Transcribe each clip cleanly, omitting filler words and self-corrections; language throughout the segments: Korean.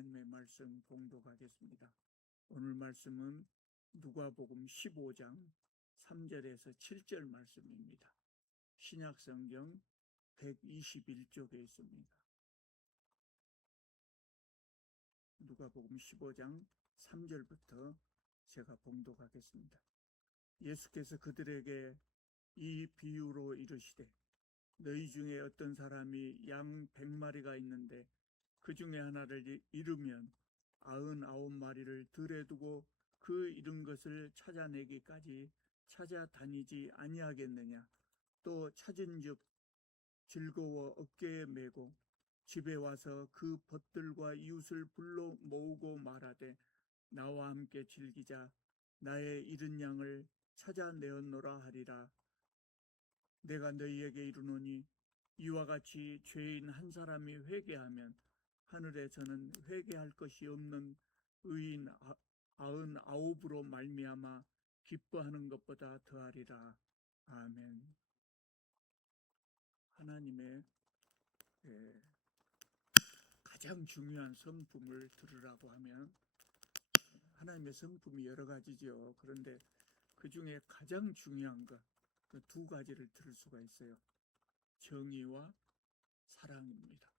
하나님의 말씀 봉독하겠습니다. 오늘 말씀은 누가복음 15장 3절에서 7절 말씀입니다. 신약성경 121쪽에 있습니다. 누가복음 15장 3절부터 제가 봉독하겠습니다. 예수께서 그들에게 이 비유로 이르시되, 너희 중에 어떤 사람이 양 100마리가 있는데 그 중에 하나를 잃으면 99마리를 들에 두고 그 잃은 것을 찾아내기까지 찾아다니지 아니하겠느냐. 또 찾은즉 즐거워 어깨에 메고 집에 와서 그 벗들과 이웃을 불러 모으고 말하되, 나와 함께 즐기자. 나의 잃은 양을 찾아내었노라 하리라. 내가 너희에게 이르노니 이와 같이 죄인 한 사람이 회개하면 하늘에서는 회개할 것이 없는 의인 99으로 말미암아 기뻐하는 것보다 더하리라. 아멘. 하나님의 가장 중요한 성품을 들으라고 하면 하나님의 성품이 여러 가지죠. 그런데 그 중에 가장 중요한 것, 그 두 가지를 들을 수가 있어요. 정의와 사랑입니다.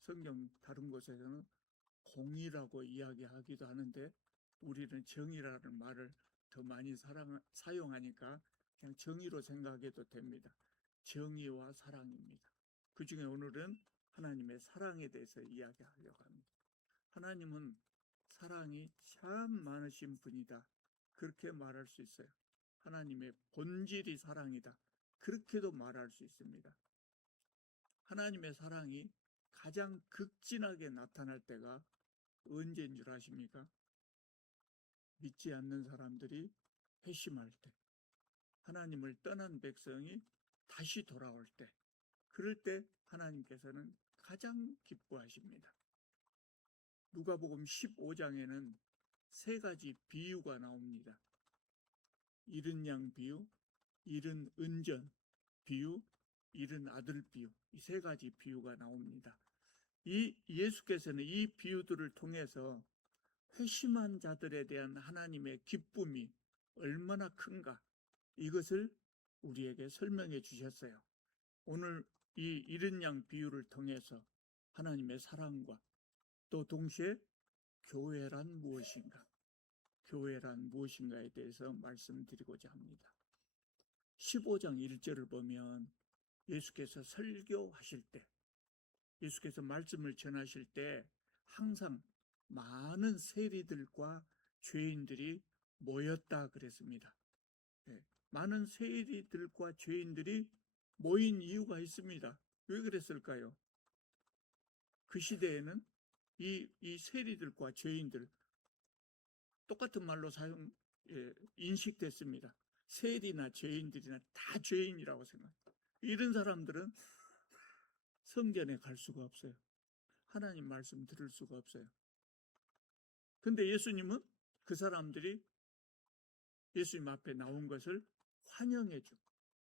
성경 다른 곳에서는 공의라고 이야기하기도 하는데 우리는 정의라는 말을 더 많이 사용하니까 그냥 정의로 생각해도 됩니다. 정의와 사랑입니다. 그 중에 오늘은 하나님의 사랑에 대해서 이야기하려고 합니다. 하나님은 사랑이 참 많으신 분이다, 그렇게 말할 수 있어요. 하나님의 본질이 사랑이다, 그렇게도 말할 수 있습니다. 하나님의 사랑이 가장 극진하게 나타날 때가 언제인 줄 아십니까? 믿지 않는 사람들이 회심할 때, 하나님을 떠난 백성이 다시 돌아올 때, 그럴 때 하나님께서는 가장 기뻐하십니다. 누가복음 15장에는 세 가지 비유가 나옵니다. 잃은 양 비유, 잃은 은전 비유, 잃은 아들 비유, 이 세 가지 비유가 나옵니다. 예수께서는 이 비유들을 통해서 회심한 자들에 대한 하나님의 기쁨이 얼마나 큰가, 이것을 우리에게 설명해 주셨어요. 오늘 이 잃은 양 비유를 통해서 하나님의 사랑과 또 동시에 교회란 무엇인가, 교회란 무엇인가에 대해서 말씀드리고자 합니다. 15장 1절을 보면 예수께서 설교하실 때, 예수께서 말씀을 전하실 때 항상 많은 세리들과 죄인들이 모였다 그랬습니다. 많은 세리들과 죄인들이 모인 이유가 있습니다. 왜 그랬을까요? 그 시대에는 이 세리들과 죄인들, 똑같은 말로 인식됐습니다. 세리나 죄인들이나 다 죄인이라고 생각합니다. 이런 사람들은 성전에 갈 수가 없어요. 하나님 말씀 들을 수가 없어요. 근데 예수님은 그 사람들이 예수님 앞에 나온 것을 환영해주고,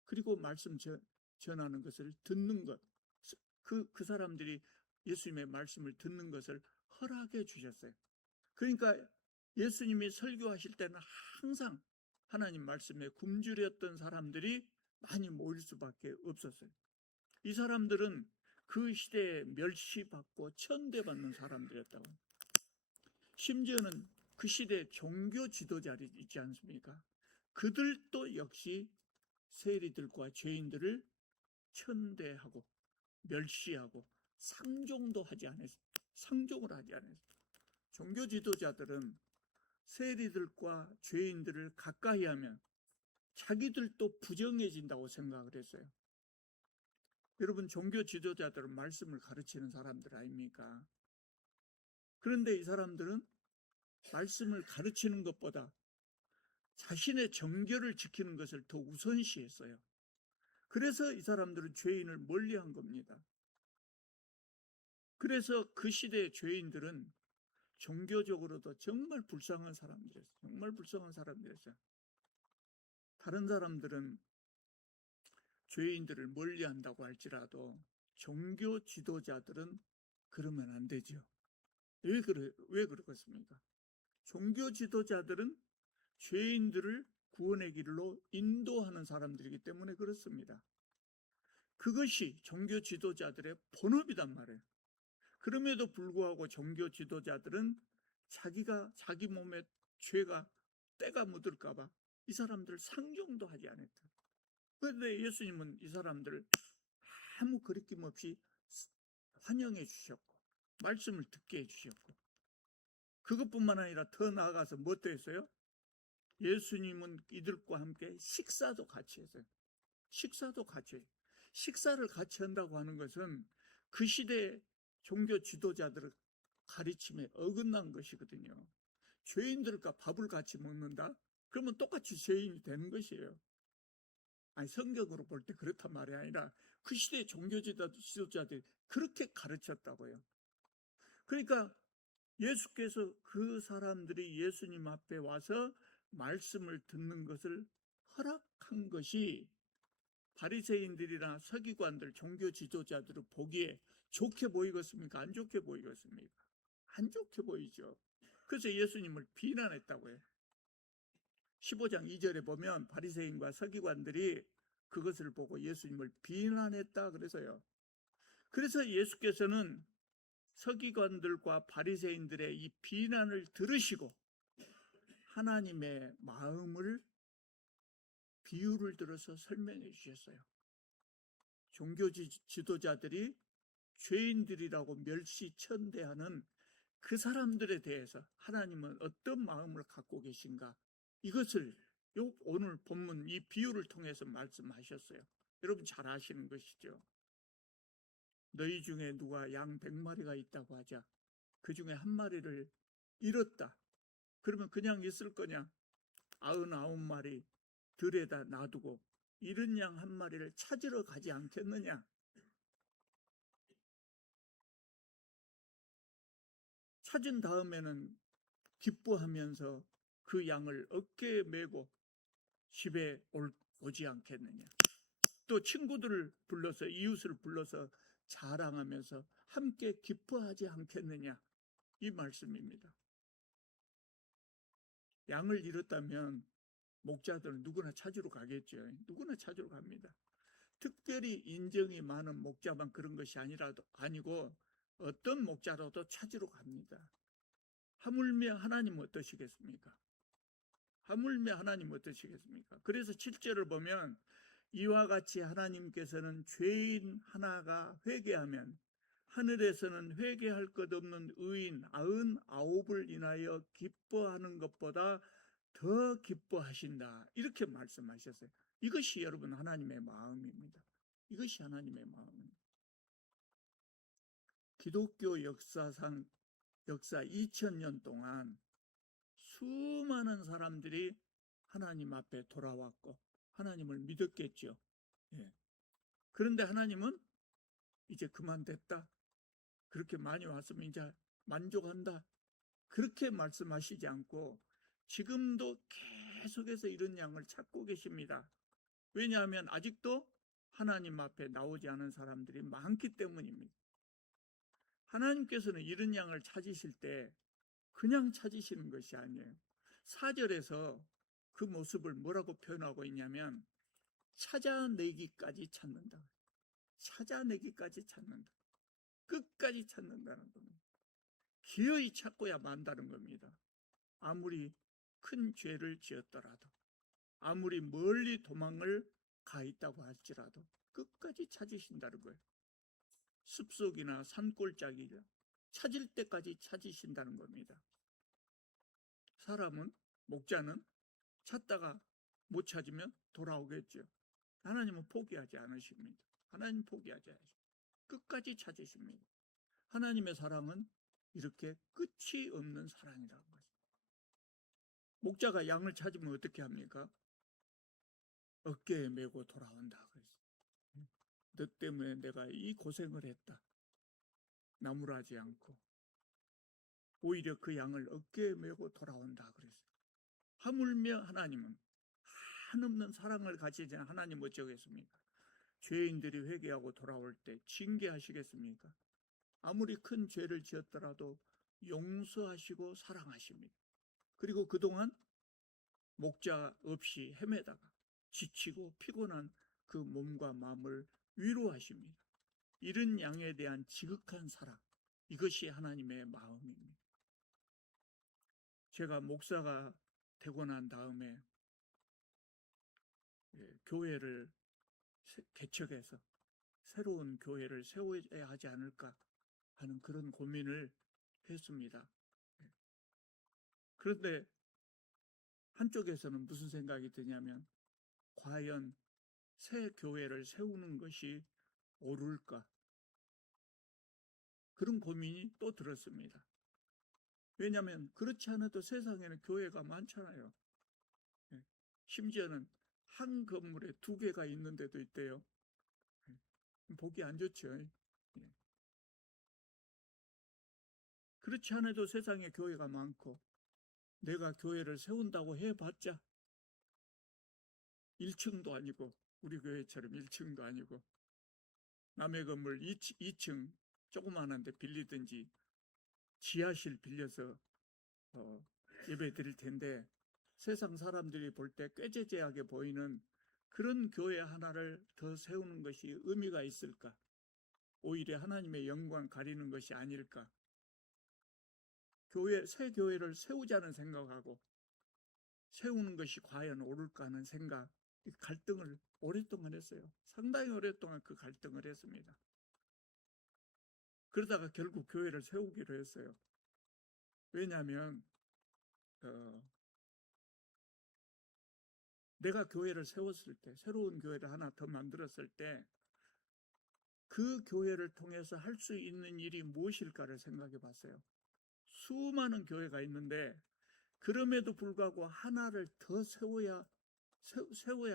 그리고 말씀 전하는 것을 듣는 것, 그 사람들이 예수님의 말씀을 듣는 것을 허락해 주셨어요. 그러니까 예수님이 설교하실 때는 항상 하나님 말씀에 굶주렸던 사람들이 많이 모일 수밖에 없었어요. 이 사람들은 그 시대에 멸시받고 천대받는 사람들이었다고. 심지어는 그 시대 종교 지도자들이 있지 않습니까? 그들도 역시 세리들과 죄인들을 천대하고 멸시하고 상종을 하지 않았어요. 종교 지도자들은 세리들과 죄인들을 가까이 하면 자기들도 부정해진다고 생각을 했어요. 여러분, 종교 지도자들은 말씀을 가르치는 사람들 아닙니까? 그런데 이 사람들은 말씀을 가르치는 것보다 자신의 정결을 지키는 것을 더 우선시했어요. 그래서 이 사람들은 죄인을 멀리한 겁니다. 그래서 그 시대의 죄인들은 종교적으로도 정말 불쌍한 사람들이었어요. 정말 불쌍한 사람들이었어요. 다른 사람들은 죄인들을 멀리한다고 할지라도 종교 지도자들은 그러면 안 되죠. 왜 그렇겠습니까? 종교 지도자들은 죄인들을 구원의 길로 인도하는 사람들이기 때문에 그렇습니다. 그것이 종교 지도자들의 본업이단 말이에요. 그럼에도 불구하고 종교 지도자들은 자기 몸에 죄가 때가 묻을까 봐 이 사람들 상종도 하지 않았다. 그런데 예수님은 이 사람들을 아무 거리낌 없이 환영해 주셨고 말씀을 듣게 해주셨고, 그것뿐만 아니라 더 나아가서 뭣도 했어요? 예수님은 이들과 함께 식사도 같이 했어요. 식사도 같이 해요. 식사를 같이 한다고 하는 것은 그 시대 종교 지도자들의 가르침에 어긋난 것이거든요. 죄인들과 밥을 같이 먹는다? 그러면 똑같이 죄인이 되는 것이에요. 아니, 성경으로 볼 때 그렇단 말이 아니라 그 시대 종교 지도자들이 그렇게 가르쳤다고요. 그러니까 예수께서 그 사람들이 예수님 앞에 와서 말씀을 듣는 것을 허락한 것이 바리새인들이나 서기관들, 종교 지도자들을 보기에 좋게 보이겠습니까? 안 좋게 보이겠습니까? 안 좋게 보이죠. 그래서 예수님을 비난했다고요. 15장 2절에 보면 바리새인과 서기관들이 그것을 보고 예수님을 비난했다 그래서요. 그래서 예수께서는 서기관들과 바리새인들의 이 비난을 들으시고 하나님의 마음을 비유를 들어서 설명해 주셨어요. 종교 지도자들이 죄인들이라고 멸시천대하는 그 사람들에 대해서 하나님은 어떤 마음을 갖고 계신가, 이것을 오늘 본문 이 비유를 통해서 말씀하셨어요. 여러분 잘 아시는 것이죠. 너희 중에 누가 양 100마리가 있다고 하자. 그 중에 한 마리를 잃었다. 그러면 그냥 있을 거냐? 99마리 들에다 놔두고 잃은 양 한 마리를 찾으러 가지 않겠느냐? 찾은 다음에는 기뻐하면서 그 양을 어깨에 메고 집에 오지 않겠느냐? 또 친구들을 불러서, 이웃을 불러서 자랑하면서 함께 기뻐하지 않겠느냐? 이 말씀입니다. 양을 잃었다면 목자들은 누구나 찾으러 가겠죠. 누구나 찾으러 갑니다. 특별히 인정이 많은 목자만 그런 것이 아니고 어떤 목자라도 찾으러 갑니다. 하물며 하나님 어떠시겠습니까? 하물며 하나님 어떠시겠습니까? 그래서 7절을 보면 이와 같이 하나님께서는 죄인 하나가 회개하면 하늘에서는 회개할 것 없는 의인 99을 인하여 기뻐하는 것보다 더 기뻐하신다. 이렇게 말씀하셨어요. 이것이 여러분 하나님의 마음입니다. 이것이 하나님의 마음입니다. 기독교 역사 2000년 동안 수많은 사람들이 하나님 앞에 돌아왔고 하나님을 믿었겠죠. 예. 그런데 하나님은 이제 그만 됐다. 그렇게 많이 왔으면 이제 만족한다. 그렇게 말씀하시지 않고 지금도 계속해서 이런 양을 찾고 계십니다. 왜냐하면 아직도 하나님 앞에 나오지 않은 사람들이 많기 때문입니다. 하나님께서는 이런 양을 찾으실 때 그냥 찾으시는 것이 아니에요. 4절에서 그 모습을 뭐라고 표현하고 있냐면 찾아내기까지 찾는다. 찾아내기까지 찾는다. 끝까지 찾는다는 겁니다. 기어이 찾고야 만다는 겁니다. 아무리 큰 죄를 지었더라도, 아무리 멀리 도망을 가 있다고 할지라도 끝까지 찾으신다는 거예요. 숲속이나 산골짜기를 찾을 때까지 찾으신다는 겁니다. 사람은, 목자는 찾다가 못 찾으면 돌아오겠죠. 하나님은 포기하지 않으십니다. 하나님 포기하지 않으십니다. 끝까지 찾으십니다. 하나님의 사랑은 이렇게 끝이 없는 사랑이라고 하죠. 목자가 양을 찾으면 어떻게 합니까? 어깨에 메고 돌아온다 그랬어요. 너 때문에 내가 이 고생을 했다. 나무라지 않고 오히려 그 양을 어깨에 메고 돌아온다 그랬어요. 하물며 하나님은 한없는 사랑을 가지지 하나님 어쩌겠습니까? 죄인들이 회개하고 돌아올 때 징계하시겠습니까? 아무리 큰 죄를 지었더라도 용서하시고 사랑하십니다. 그리고 그동안 목자 없이 헤매다가 지치고 피곤한 그 몸과 마음을 위로하십니다. 이런 양에 대한 지극한 사랑, 이것이 하나님의 마음입니다. 제가 목사가 되고 난 다음에 교회를 개척해서 새로운 교회를 세워야 하지 않을까 하는 그런 고민을 했습니다. 그런데 한쪽에서는 무슨 생각이 드냐면, 과연 새 교회를 세우는 것이 옳을까? 그런 고민이 또 들었습니다. 왜냐하면 그렇지 않아도 세상에는 교회가 많잖아요. 심지어는 한 건물에 2개가 있는 데도 있대요. 보기 안 좋죠. 그렇지 않아도 세상에 교회가 많고, 내가 교회를 세운다고 해봤자 1층도 아니고, 우리 교회처럼 1층도 아니고, 남의 건물 2층 조그만한데 빌리든지 지하실 빌려서 예배 드릴 텐데, 세상 사람들이 볼 때 꾀죄죄하게 보이는 그런 교회 하나를 더 세우는 것이 의미가 있을까? 오히려 하나님의 영광 가리는 것이 아닐까? 새 교회를 세우자는 생각하고 세우는 것이 과연 옳을까 하는 생각, 갈등을 오랫동안 했어요. 상당히 오랫동안 그 갈등을 했습니다. 그러다가 결국 교회를 세우기로 했어요. 왜냐하면 내가 교회를 세웠을 때, 새로운 교회를 하나 더 만들었을 때, 그 교회를 통해서 할 수 있는 일이 무엇일까를 생각해 봤어요. 수많은 교회가 있는데 그럼에도 불구하고 하나를 더 세워야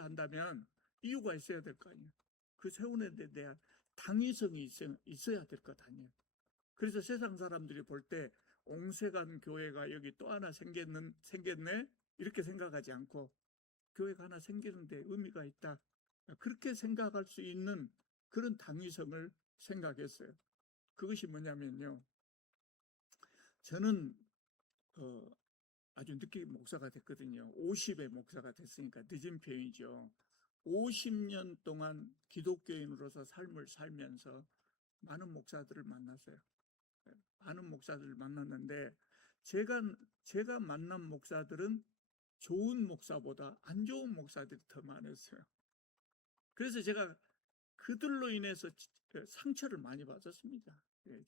한다면 이유가 있어야 될 거 아니에요. 그 세우는 데 대한 당위성이 있어야 될 것 아니에요. 그래서 세상 사람들이 볼 때 옹색한 교회가 여기 또 하나 생겼네? 이렇게 생각하지 않고, 교회가 하나 생기는데 의미가 있다, 그렇게 생각할 수 있는 그런 당위성을 생각했어요. 그것이 뭐냐면요, 저는 아주 늦게 목사가 됐거든요. 50에 목사가 됐으니까 늦은 편이죠. 50년 동안 기독교인으로서 삶을 살면서 많은 목사들을 만났어요. 많은 목사들을 만났는데, 제가 만난 목사들은 좋은 목사보다 안 좋은 목사들이 더 많았어요. 그래서 제가 그들로 인해서 상처를 많이 받았습니다.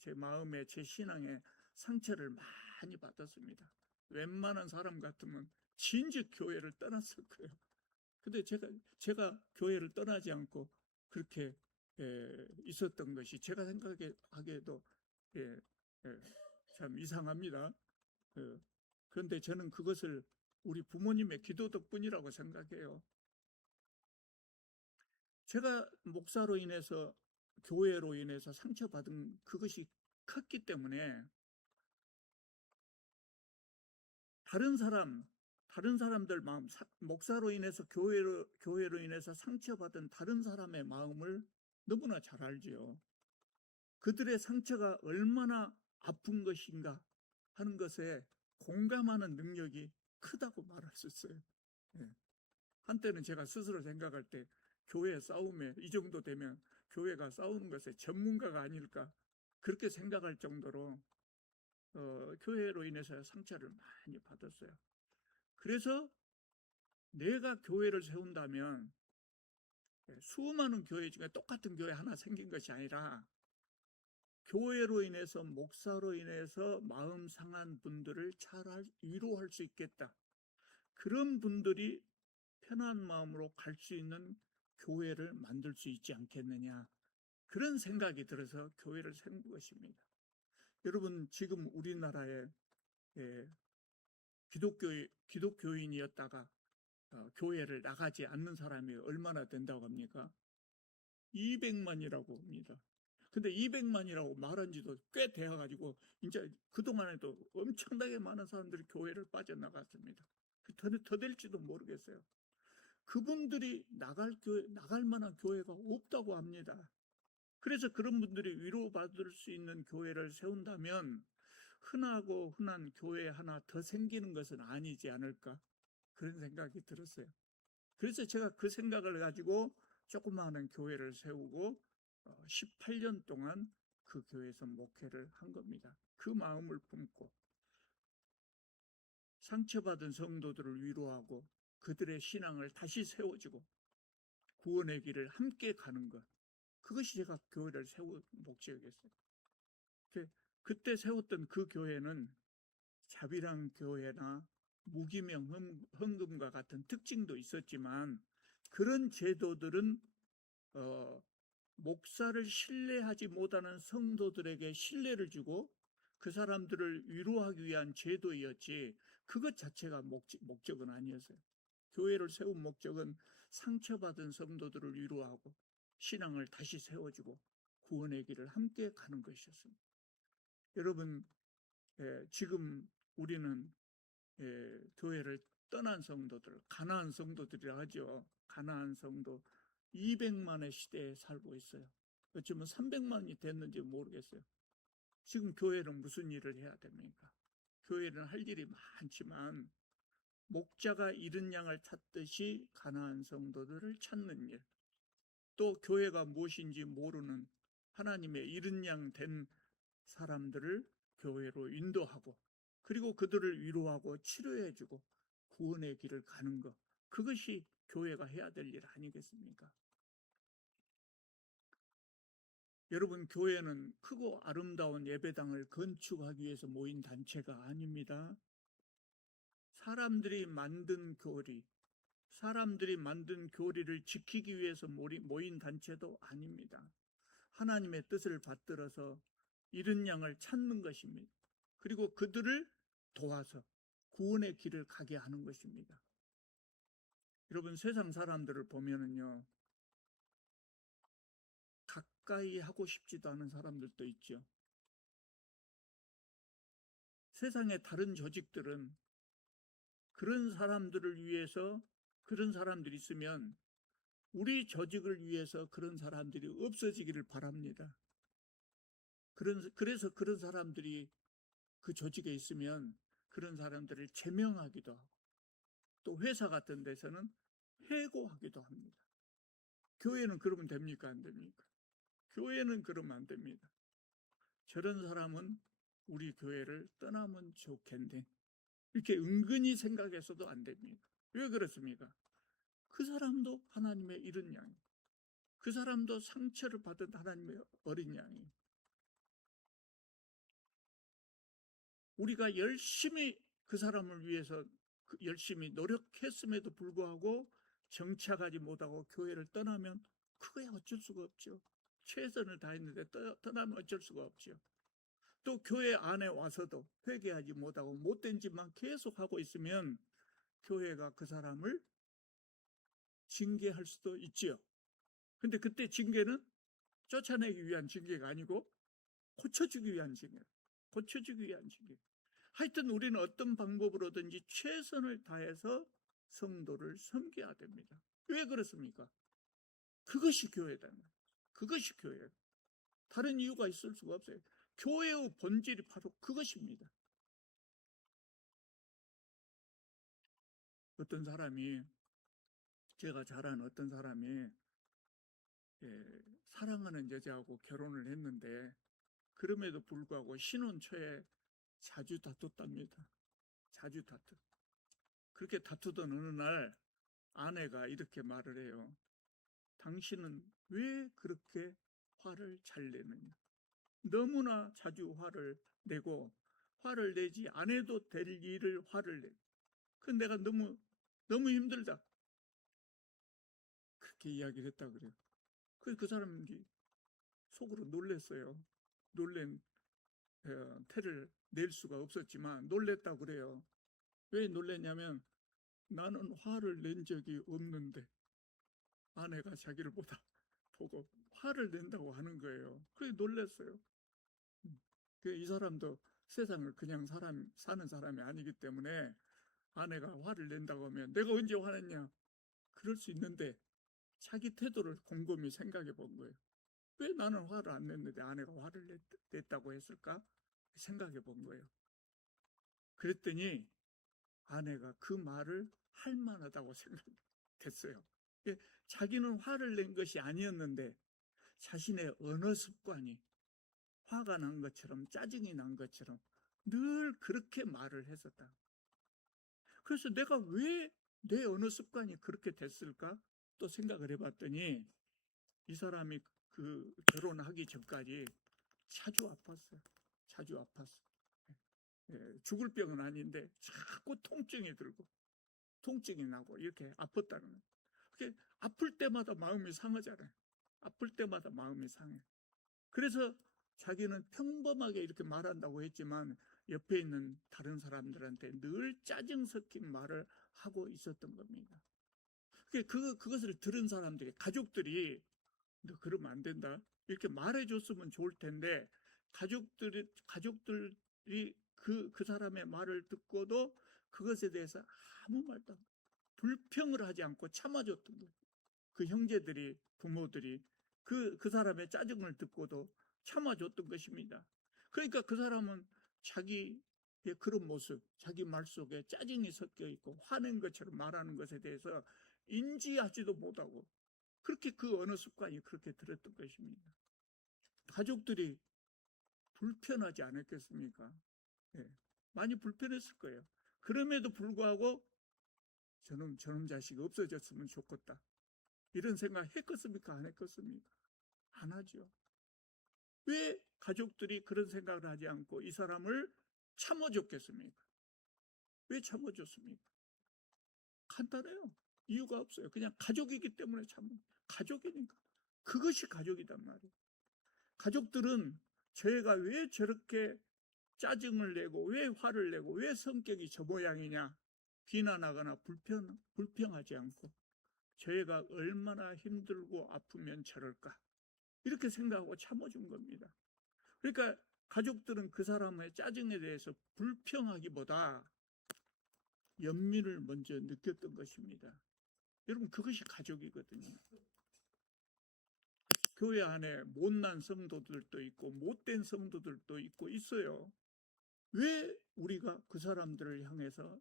제 마음에, 제 신앙에 상처를 많이 받았습니다. 웬만한 사람 같으면 진즉 교회를 떠났을 거예요. 근데 제가 교회를 떠나지 않고 그렇게 있었던 것이 제가 생각하기에도 참 이상합니다. 그런데 저는 그것을 우리 부모님의 기도 덕분이라고 생각해요. 제가 목사로 인해서, 교회로 인해서 상처받은 그것이 컸기 때문에 다른 사람들 마음, 목사로 인해서 교회로 인해서 상처받은 다른 사람의 마음을 너무나 잘 알지요. 그들의 상처가 얼마나 아픈 것인가 하는 것에 공감하는 능력이 크다고 말할 수 있어요. 한때는 제가 스스로 생각할 때 교회 싸움에 이 정도 되면 교회가 싸우는 것에 전문가가 아닐까, 그렇게 생각할 정도로 교회로 인해서 상처를 많이 받았어요. 그래서 내가 교회를 세운다면 수많은 교회 중에 똑같은 교회 하나 생긴 것이 아니라, 교회로 인해서, 목사로 인해서 마음 상한 분들을 잘 위로할 수 있겠다, 그런 분들이 편한 마음으로 갈 수 있는 교회를 만들 수 있지 않겠느냐, 그런 생각이 들어서 교회를 세운 것입니다. 여러분, 지금 우리나라에 기독교인이었다가 교회를 나가지 않는 사람이 얼마나 된다고 합니까? 200만이라고 합니다. 근데 200만이라고 말한 지도 꽤 되어가지고 이제 그동안에도 엄청나게 많은 사람들이 교회를 빠져나갔습니다. 더 될지도 모르겠어요. 그분들이 나갈 만한 교회가 없다고 합니다. 그래서 그런 분들이 위로받을 수 있는 교회를 세운다면 흔하고 흔한 교회 하나 더 생기는 것은 아니지 않을까, 그런 생각이 들었어요. 그래서 제가 그 생각을 가지고 조그마한 교회를 세우고 18년 동안 그 교회에서 목회를 한 겁니다. 그 마음을 품고 상처받은 성도들을 위로하고 그들의 신앙을 다시 세워주고 구원의 길을 함께 가는 것, 그것이 제가 교회를 세운 목적이었어요. 그때 세웠던 그 교회는 자비랑 교회나 무기명 헌금과 같은 특징도 있었지만, 그런 제도들은 목사를 신뢰하지 못하는 성도들에게 신뢰를 주고 그 사람들을 위로하기 위한 제도였지, 그것 자체가 목적은 아니었어요. 교회를 세운 목적은 상처받은 성도들을 위로하고 신앙을 다시 세워주고 구원의 길을 함께 가는 것이었습니다. 여러분, 지금 우리는 교회를 떠난 성도들, 가나안 성도들이라 하죠. 가나안 성도 200만의 시대에 살고 있어요. 어쩌면 300만이 됐는지 모르겠어요. 지금 교회는 무슨 일을 해야 됩니까? 교회는 할 일이 많지만 목자가 잃은 양을 찾듯이 가나안 성도들을 찾는 일, 또 교회가 무엇인지 모르는 하나님의 잃은 양 된 사람들을 교회로 인도하고 그리고 그들을 위로하고 치료해주고 구원의 길을 가는 것, 그것이 교회가 해야 될 일 아니겠습니까? 여러분, 교회는 크고 아름다운 예배당을 건축하기 위해서 모인 단체가 아닙니다. 사람들이 만든 교리, 사람들이 만든 교리를 지키기 위해서 모인 단체도 아닙니다. 하나님의 뜻을 받들어서 잃은 양을 찾는 것입니다. 그리고 그들을 도와서 구원의 길을 가게 하는 것입니다. 여러분, 세상 사람들을 보면은요, 가까이 하고 싶지도 않은 사람들도 있죠. 세상의 다른 조직들은 그런 사람들을 위해서, 그런 사람들이 있으면 우리 조직을 위해서 그런 사람들이 없어지기를 바랍니다. 그래서 그런 사람들이 그 조직에 있으면 그런 사람들을 제명하기도 하고, 또 회사 같은 데서는 해고하기도 합니다. 교회는 그러면 됩니까? 안 됩니까? 교회는 그러면 안 됩니다. 저런 사람은 우리 교회를 떠나면 좋겠네, 이렇게 은근히 생각해서도 안 됩니다. 왜 그렇습니까? 그 사람도 하나님의 잃은 양이에요. 그 사람도 상처를 받은 하나님의 어린 양이에요. 우리가 열심히 그 사람을 위해서 열심히 노력했음에도 불구하고 정착하지 못하고 교회를 떠나면 그거야 어쩔 수가 없죠. 최선을 다했는데 떠나면 어쩔 수가 없죠. 또 교회 안에 와서도 회개하지 못하고 못된 짓만 계속하고 있으면 교회가 그 사람을 징계할 수도 있지요. 근데 그때 징계는 쫓아내기 위한 징계가 아니고 고쳐주기 위한 징계, 고쳐주기 위한 징계. 하여튼 우리는 어떤 방법으로든지 최선을 다해서 성도를 섬겨야 됩니다. 왜 그렇습니까? 그것이 교회다. 그것이 교회예요. 다른 이유가 있을 수가 없어요. 교회의 본질이 바로 그것입니다. 어떤 사람이, 제가 잘 아는 어떤 사람이 사랑하는 여자하고 결혼을 했는데 그럼에도 불구하고 신혼 초에 자주 다퉜답니다. 자주 다투. 그렇게 다투던 어느 날 아내가 이렇게 말을 해요. 당신은 왜 그렇게 화를 잘 내느냐? 너무나 자주 화를 내고 화를 내지 안 해도 될 일을 화를 내. 그 내가 너무 힘들다. 그렇게 이야기를 했다 그래요. 그 사람이 속으로 놀랬어요. 놀란 태를 낼 수가 없었지만 놀랬다 그래요. 왜 놀랬냐면 나는 화를 낸 적이 없는데 아내가 자기를 보고 화를 낸다고 하는 거예요. 그래 놀랬어요. 이 사람도 세상을 그냥 사는 사람이 아니기 때문에 아내가 화를 낸다고 하면 내가 언제 화냈냐? 그럴 수 있는데 자기 태도를 곰곰이 생각해 본 거예요. 왜 나는 화를 안 냈는데 아내가 화를 냈다고 했을까? 생각해 본 거예요. 그랬더니 아내가 그 말을 할 만하다고 생각됐어요. 자기는 화를 낸 것이 아니었는데 자신의 언어 습관이 화가 난 것처럼 짜증이 난 것처럼 늘 그렇게 말을 했었다. 그래서 내가 왜 내 언어 습관이 그렇게 됐을까? 또 생각을 해봤더니 이 사람이 그 결혼하기 전까지 자주 아팠어요. 자주 아팠어. 죽을 병은 아닌데 자꾸 통증이 들고 통증이 나고 이렇게 아팠다는 거예요. 아플 때마다 마음이 상하잖아요. 아플 때마다 마음이 상해. 그래서 자기는 평범하게 이렇게 말한다고 했지만 옆에 있는 다른 사람들한테 늘 짜증 섞인 말을 하고 있었던 겁니다. 그것을 들은 사람들이, 가족들이 너 그러면 안 된다 이렇게 말해줬으면 좋을 텐데 가족들이 그 사람의 말을 듣고도 그것에 대해서 아무 말도 불평을 하지 않고 참아줬던 거예요. 그 형제들이, 부모들이 그 사람의 짜증을 듣고도 참아줬던 것입니다. 그러니까 그 사람은 자기의 그런 모습, 자기 말 속에 짜증이 섞여 있고 화낸 것처럼 말하는 것에 대해서 인지하지도 못하고 그렇게 그 언어 습관이 그렇게 들었던 것입니다. 가족들이 불편하지 않았겠습니까? 네, 많이 불편했을 거예요. 그럼에도 불구하고 저놈 자식이 없어졌으면 좋겠다 이런 생각 했겠습니까? 안 했겠습니까? 안 하죠. 왜 가족들이 그런 생각을 하지 않고 이 사람을 참아줬겠습니까? 왜 참아줬습니까? 간단해요. 이유가 없어요. 그냥 가족이기 때문에 가족이니까. 그것이 가족이단 말이에요. 가족들은 저희가 왜 저렇게 짜증을 내고 왜 화를 내고 왜 성격이 저 모양이냐 비난하거나 불평하지 않고 저희가 얼마나 힘들고 아프면 저럴까 이렇게 생각하고 참아준 겁니다. 그러니까 가족들은 그 사람의 짜증에 대해서 불평하기보다 연민을 먼저 느꼈던 것입니다. 여러분 그것이 가족이거든요. 교회 안에 못난 성도들도 있고 못된 성도들도 있고 있어요. 왜 우리가 그 사람들을 향해서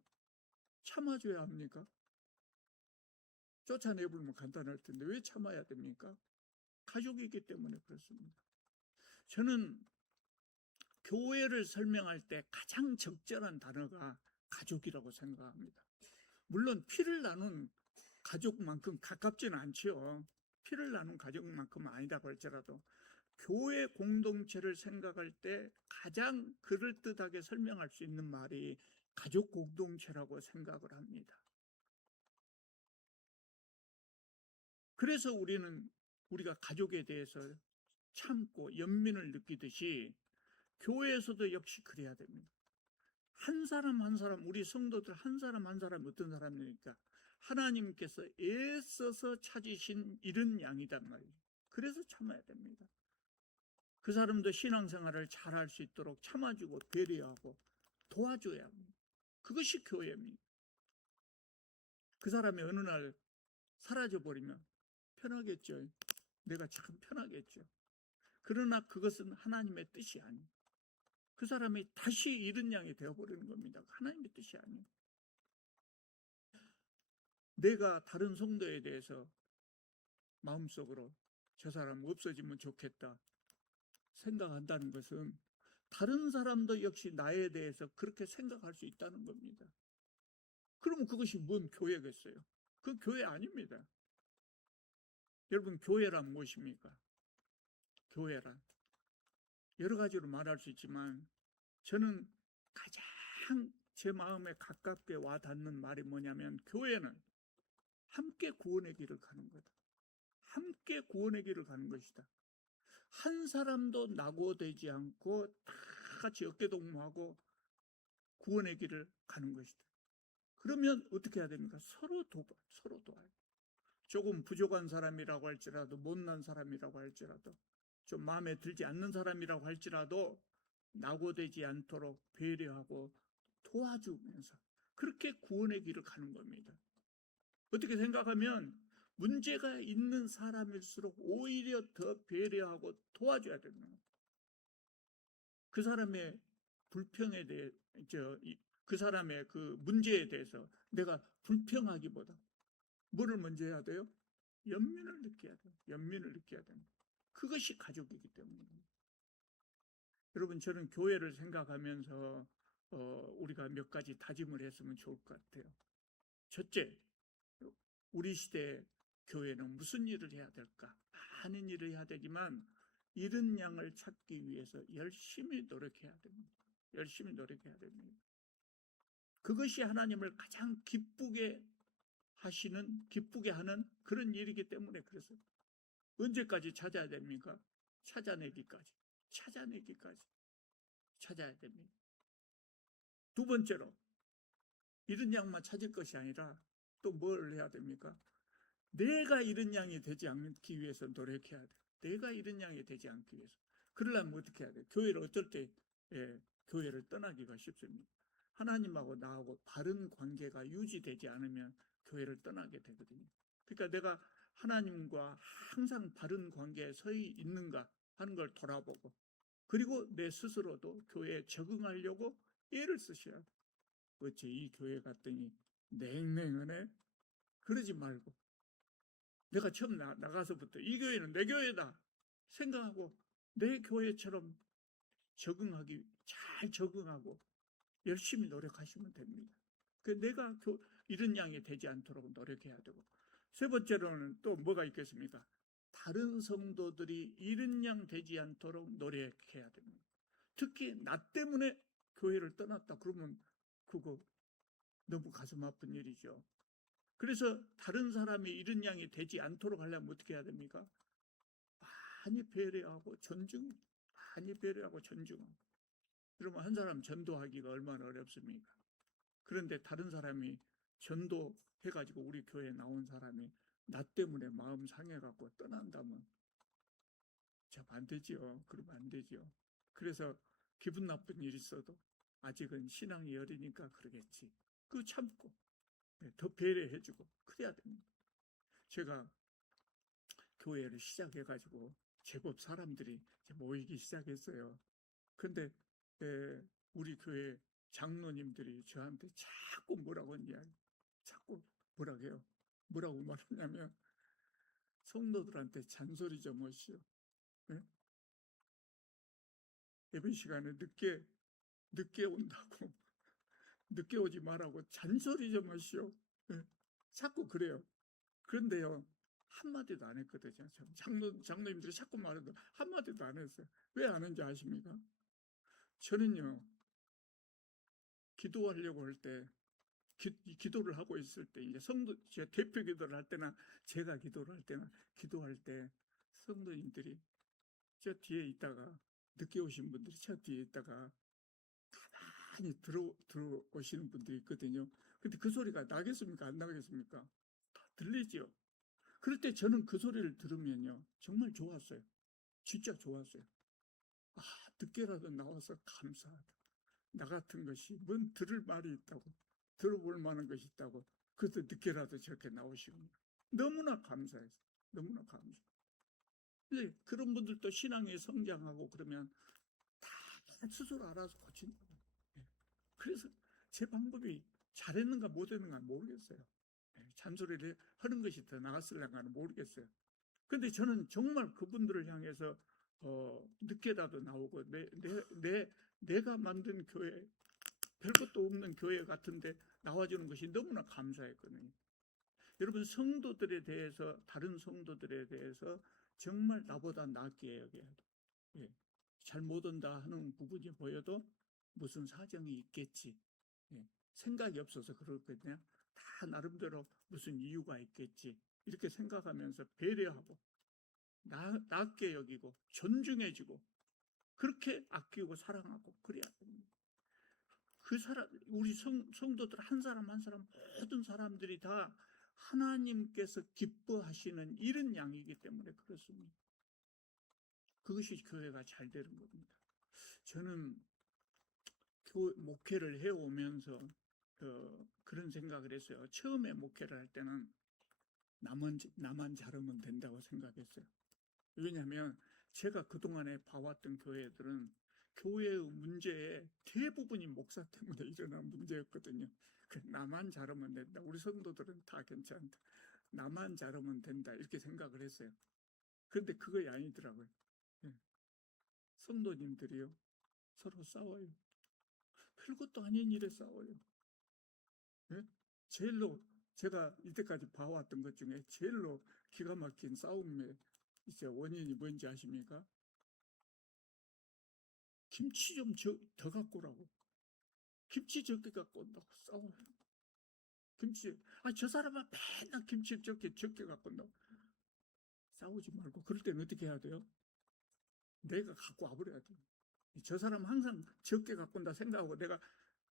참아줘야 합니까? 쫓아내버리면 간단할 텐데 왜 참아야 됩니까? 가족이기 때문에 그렇습니다. 저는 교회를 설명할 때 가장 적절한 단어가 가족이라고 생각합니다. 물론 피를 나눈 가족만큼 가깝지는 않죠. 피를 나눈 가족만큼은 아니라고 할지라도 교회 공동체를 생각할 때 가장 그럴듯하게 설명할 수 있는 말이 가족 공동체라고 생각을 합니다. 그래서 우리가 가족에 대해서 참고 연민을 느끼듯이 교회에서도 역시 그래야 됩니다. 한 사람 한 사람, 우리 성도들 한 사람 한 사람 어떤 사람이니까 하나님께서 애써서 찾으신 이런 양이단 말이에요. 그래서 참아야 됩니다. 그 사람도 신앙생활을 잘할 수 있도록 참아주고 배려하고 도와줘야 합니다. 그것이 교회입니다. 그 사람이 어느 날 사라져버리면 편하겠죠. 내가 참 편하겠죠. 그러나 그것은 하나님의 뜻이 아니에요. 그 사람이 다시 잃은 양이 되어버리는 겁니다. 하나님의 뜻이 아니에요. 내가 다른 성도에 대해서 마음속으로 저 사람 없어지면 좋겠다 생각한다는 것은 다른 사람도 역시 나에 대해서 그렇게 생각할 수 있다는 겁니다. 그러면 그것이 뭔 교회겠어요? 그 교회 아닙니다. 여러분 교회란 무엇입니까? 교회란 여러 가지로 말할 수 있지만 저는 가장 제 마음에 가깝게 와닿는 말이 뭐냐면 교회는 함께 구원의 길을 가는 거다. 함께 구원의 길을 가는 것이다. 한 사람도 낙오되지 않고 다 같이 어깨동무하고 구원의 길을 가는 것이다. 그러면 어떻게 해야 됩니까? 서로 도와요. 조금 부족한 사람이라고 할지라도 못난 사람이라고 할지라도 좀 마음에 들지 않는 사람이라고 할지라도 낙오되지 않도록 배려하고 도와주면서 그렇게 구원의 길을 가는 겁니다. 어떻게 생각하면 문제가 있는 사람일수록 오히려 더 배려하고 도와줘야 되는 거예요. 그 사람의 불평에 대해 그 사람의 그 문제에 대해서 내가 불평하기보다 뭐를 먼저 해야 돼요? 연민을 느껴야 돼요. 연민을 느껴야 됩니다. 그것이 가족이기 때문입니다. 여러분, 저는 교회를 생각하면서 우리가 몇 가지 다짐을 했으면 좋을 것 같아요. 첫째, 우리 시대에 교회는 무슨 일을 해야 될까? 많은 일을 해야 되지만 잃은 양을 찾기 위해서 열심히 노력해야 됩니다. 열심히 노력해야 됩니다. 그것이 하나님을 가장 기쁘게 하는 그런 일이기 때문에 그래서 언제까지 찾아야 됩니까? 찾아내기까지 찾아야 됩니다. 두 번째로 잃은 양만 찾을 것이 아니라 또 뭘 해야 됩니까? 내가 잃은 양이 되지 않기 위해서 노력해야 돼요. 내가 잃은 양이 되지 않기 위해서. 그러려면 어떻게 해야 돼요? 교회를 어쩔 때 교회를 떠나기가 쉽습니다. 하나님하고 나하고 바른 관계가 유지되지 않으면 교회를 떠나게 되거든요. 그러니까 내가 하나님과 항상 바른 관계에 서 있는가 하는 걸 돌아보고, 그리고 내 스스로도 교회에 적응하려고 애를 쓰셔야 돼요. 어째 이 교회 갔더니 냉랭하네? 그러지 말고 내가 처음 나가서부터 이 교회는 내 교회다 생각하고 내 교회처럼 잘 적응하고 열심히 노력하시면 됩니다. 내가 잃은 양이 되지 않도록 노력해야 되고, 세 번째로는 또 뭐가 있겠습니까? 다른 성도들이 잃은 양 되지 않도록 노력해야 됩니다. 특히 나 때문에 교회를 떠났다 그러면 그거 너무 가슴 아픈 일이죠. 그래서 다른 사람이 잃은 양이 되지 않도록 하려면 어떻게 해야 됩니까? 많이 배려하고 존중, 그러면 한 사람 전도하기가 얼마나 어렵습니까? 그런데 다른 사람이 전도해가지고 우리 교회에 나온 사람이 나 때문에 마음 상해갖고 떠난다면 참 안 되지요. 그러면 안 되지요. 그래서 기분 나쁜 일이 있어도 아직은 신앙이 어리니까 그러겠지. 그거 참고 더 배려해주고 그래야 됩니다. 제가 교회를 시작해가지고 제법 사람들이 모이기 시작했어요. 근데 우리 교회 장로님들이 저한테 자꾸 뭐라고 했냐, 자꾸 뭐라고 해요. 뭐라고 말하냐면 성도들한테 잔소리 좀 하시오. 네? 예배 시간에 늦게 온다고 늦게 오지 말라고 잔소리 좀 하시오. 네? 자꾸 그래요. 그런데요, 한마디도 안 했거든요. 장로님들이 자꾸 말해도 한마디도 안 했어요. 왜 안 했는지 아십니까? 저는요, 기도하려고 할 때, 기도를 하고 있을 때, 이제 제가 대표 기도를 할 때나, 제가 기도를 할 때나, 기도할 때, 성도님들이 저 뒤에 있다가, 늦게 오신 분들이 저 뒤에 있다가, 가만히 들어오시는 분들이 있거든요. 근데 그 소리가 나겠습니까? 안 나겠습니까? 다 들리죠? 그럴 때 저는 그 소리를 들으면요, 정말 좋았어요. 진짜 좋았어요. 아, 늦게라도 나와서 감사하다. 나 같은 것이 뭔 들을 말이 있다고, 들어볼 만한 것이 있다고, 그래도 늦게라도 저렇게 나오시고 너무나 감사해서, 너무나 감사해요. 근데 그런 분들도 신앙에 성장하고 그러면 다 스스로 알아서 고친다고. 그래서 제 방법이 잘했는가 못했는가 모르겠어요. 잔소리를 하는 것이 더 나았을랑가는 모르겠어요. 근데 저는 정말 그분들을 향해서 늦게라도 나오고 내가 만든 교회, 별것도 없는 교회 같은데 나와주는 것이 너무나 감사했거든요. 여러분, 다른 성도들에 대해서 정말 나보다 낫게 여겨야 돼. 잘못 온다 하는 부분이 보여도 무슨 사정이 있겠지. 생각이 없어서 그렇거든요. 다 나름대로 무슨 이유가 있겠지. 이렇게 생각하면서 배려하고 낫게 여기고 존중해주고 그렇게 아끼고 사랑하고 그래야 됩니다. 우리 성도들 한 사람 한 사람 모든 사람들이 다 하나님께서 기뻐하시는 이런 양이기 때문에 그렇습니다. 그것이 교회가 잘 되는 겁니다. 저는 목회를 해오면서 그런 생각을 했어요. 처음에 목회를 할 때는 나만 잘하면 된다고 생각했어요. 왜냐하면 제가 그동안에 봐왔던 교회들은 교회의 문제의 대부분이 목사 때문에 일어난 문제였거든요. 나만 잘하면 된다. 우리 성도들은 다 괜찮다. 나만 잘하면 된다. 이렇게 생각을 했어요. 그런데 그거 아니더라고요. 예. 성도님들이요, 서로 싸워요. 별것도 아닌 일에 싸워요. 예? 제일로 제가 이때까지 봐왔던 것 중에 제일로 기가 막힌 싸움의 이제 원인이 뭔지 아십니까? 김치 좀 더 갖고 오라고. 김치 적게 갖고 온다고 싸워요. 김치, 저 사람은 맨날 김치 적게 갖고 온다고. 싸우지 말고, 그럴 때는 어떻게 해야 돼요? 내가 갖고 와버려야 돼요. 저 사람 항상 적게 갖고 온다 생각하고 내가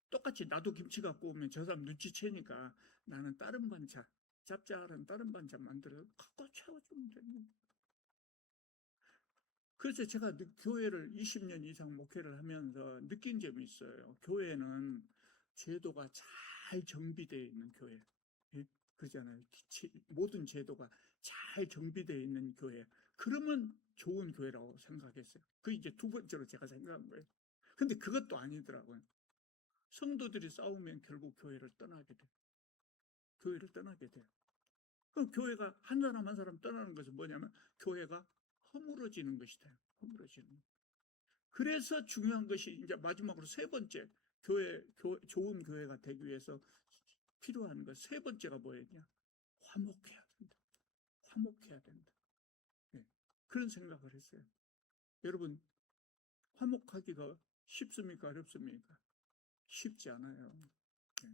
똑같이 나도 김치 갖고 오면 저 사람 눈치채니까 나는 다른 반찬, 짭짤한 다른 반찬 만들어 갖고 채워주면 됩니다. 그래서 제가 교회를 20년 이상 목회를 하면서 느낀 점이 있어요. 교회는 제도가 잘 정비되어 있는 교회. 예? 그러잖아요. 모든 제도가 잘 정비되어 있는 교회. 그러면 좋은 교회라고 생각했어요. 그 이제 두 번째로 제가 생각한 거예요. 근데 그것도 아니더라고요. 성도들이 싸우면 결국 교회를 떠나게 돼요. 교회를 떠나게 돼요. 그럼 교회가 한 사람 한 사람 떠나는 것은 뭐냐면 교회가 허물어지는 것이다. 허물어지는 것. 그래서 중요한 것이 이제 마지막으로 세 번째, 좋은 교회가 되기 위해서 필요한 것 세 번째가 뭐였냐? 화목해야 된다. 화목해야 된다. 네. 그런 생각을 했어요. 여러분, 화목하기가 쉽습니까? 어렵습니까? 쉽지 않아요. 네.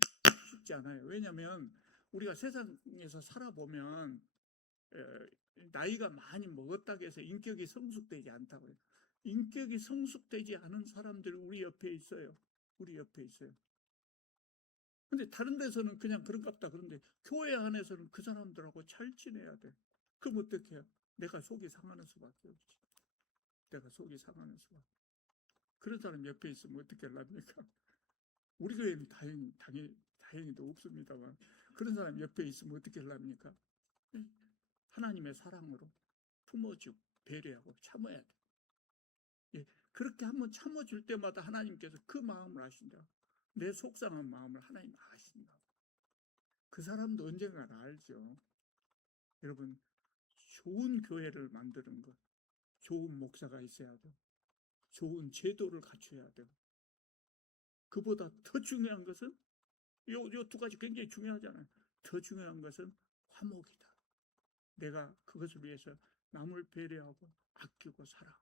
쉽지 않아요. 왜냐하면 우리가 세상에서 살아보면 나이가 많이 먹었다고 해서 인격이 성숙되지 않다고요. 인격이 성숙되지 않은 사람들 우리 옆에 있어요. 우리 옆에 있어요. 근데 다른 데서는 그냥 그런갑다. 그런데 교회 안에서는 그 사람들하고 잘 지내야 돼. 그럼 어떻게 해요? 내가 속이 상하는 수밖에 없지. 내가 속이 상하는 수밖에. 그런 사람 옆에 있으면 어떻게 하랍니까? 우리 교회는 다행히도 없습니다만 그런 사람 옆에 있으면 어떻게 하랍니까? 하나님의 사랑으로 품어주고 배려하고 참아야 돼. 예, 그렇게 한번 참아줄 때마다 하나님께서 그 마음을 아신다. 내 속상한 마음을 하나님 아신다. 그 사람도 언젠가는 알죠. 여러분, 좋은 교회를 만드는 것, 좋은 목사가 있어야 돼. 좋은 제도를 갖춰야 돼. 그보다 더 중요한 것은 요 두 가지 굉장히 중요하잖아요. 더 중요한 것은 화목이다. 내가 그것을 위해서 남을 배려하고 아끼고 살아.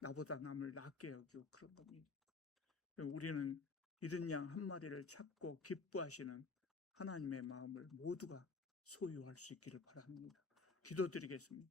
나보다 남을 낫게 여기고 그런 겁니다. 우리는 이른 양 한 마리를 찾고 기뻐하시는 하나님의 마음을 모두가 소유할 수 있기를 바랍니다. 기도드리겠습니다.